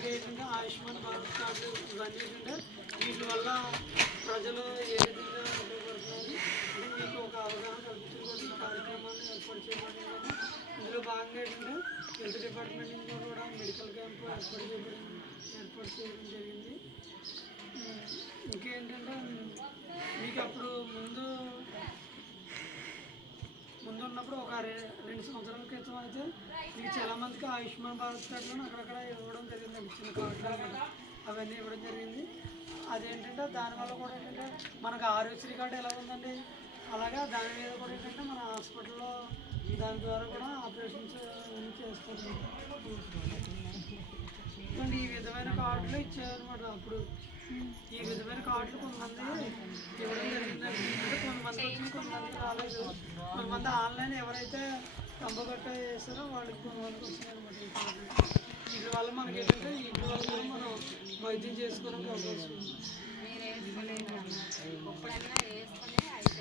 ఇంకా ఏంటంటే ఆయుష్మాన్ భారత్ కార్డు ఇవన్నీ ఏంటంటే వీటి వల్ల ప్రజలు ఏ విధంగా ఉపయోగపడుతున్నాయి అంటే మీకు ఒక అవగాహన కల్పించుకోవడం ఈ కార్యక్రమాన్ని ఏర్పాటు చేయడం. ఇందులో భాగంగా ఏంటంటే హెల్త్ డిపార్ట్మెంట్ నుంచి కూడా మెడికల్ క్యాంపు ఏర్పాటు చేయడం జరిగింది. ఇంకేంటంటే మీకు అప్పుడు ముందు ఉన్నప్పుడు ఒక 2 సంవత్సరాల క్రితం అయితే మీకు చాలామందికి ఆయుష్మాన్ భారత్ కార్డులను అక్కడక్కడ ఇవ్వడం జరిగింది, చిన్న కార్డులు అవన్నీ ఇవ్వడం జరిగింది. అదేంటంటే దానివల్ల కూడా ఏంటంటే మనకు ఆరోగ్యశ్రీ కార్డు ఎలా ఉందండి అలాగా దాని మీద కూడా ఏంటంటే మన హాస్పిటల్లో దాని ద్వారా కూడా ఆపరేషన్స్ చేస్తారు. ఈ విధమైన కార్డులు ఇచ్చారనమాట. అప్పుడు ఈ విధమైన కార్డులు కొంతమంది ఇవ్వడం జరిగిందండి. కొంతమంది వచ్చి కొంతమంది రాలేదు. కొంతమంది ఆన్లైన్ ఎవరైతే కంపగట్ట చేస్తారో వాళ్ళకి కొంతమందికి వచ్చినాయి అనమాట. వీటి వల్ల మనకి ఏంటంటే వీటి వల్ల కూడా మనం వైద్యం చేసుకోవడానికి అవకాశం ఉంది.